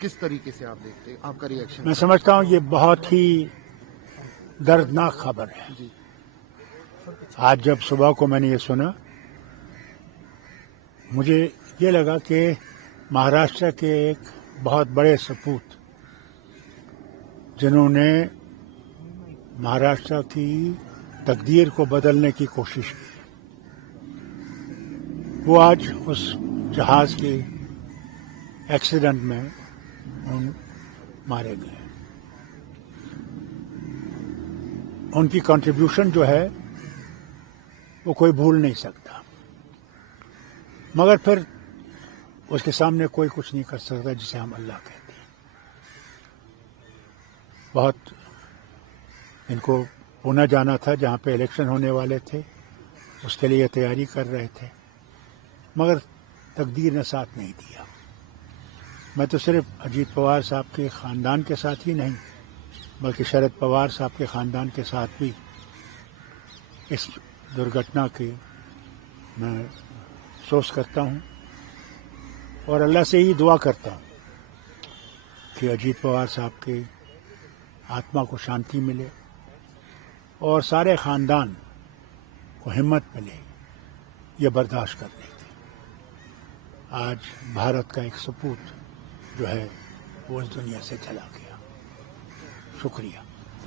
کس طریقے سے آپ دیکھتے ہیں، آپ کا ریئیکشن؟ میں سمجھتا ہوں یہ بہت ہی دردناک خبر ہے. جی آج جب صبح کو میں نے یہ سنا، مجھے یہ لگا کہ مہاراشٹر کے ایک بہت بڑے سپوت جنہوں نے مہاراشٹر کی تقدیر کو بدلنے کی کوشش کی، وہ آج اس جہاز کے ایکسیڈنٹ میں مارے گئے. ان کی کنٹریبیوشن جو ہے وہ کوئی بھول نہیں سکتا، مگر پھر اس کے سامنے کوئی کچھ نہیں کر سکتا جسے ہم اللہ کہتے ہیں. بہت ان کو پونا جانا تھا جہاں پہ الیکشن ہونے والے تھے، اس کے لیے تیاری کر رہے تھے، مگر تقدیر نے ساتھ نہیں دیا. میں تو صرف اجیت پوار صاحب کے خاندان کے ساتھ ہی نہیں بلکہ شرد پوار صاحب کے خاندان کے ساتھ بھی اس درگھٹنا کی میں افسوس کرتا ہوں، اور اللہ سے ہی دعا کرتا ہوں کہ اجیت پوار صاحب کی آتما کو شانتی ملے اور سارے خاندان کو ہمت ملے یہ برداشت کرنے کی. آج بھارت کا ایک سپوت جو ہے وہ اس دنیا سے چلا گیا. شکریہ.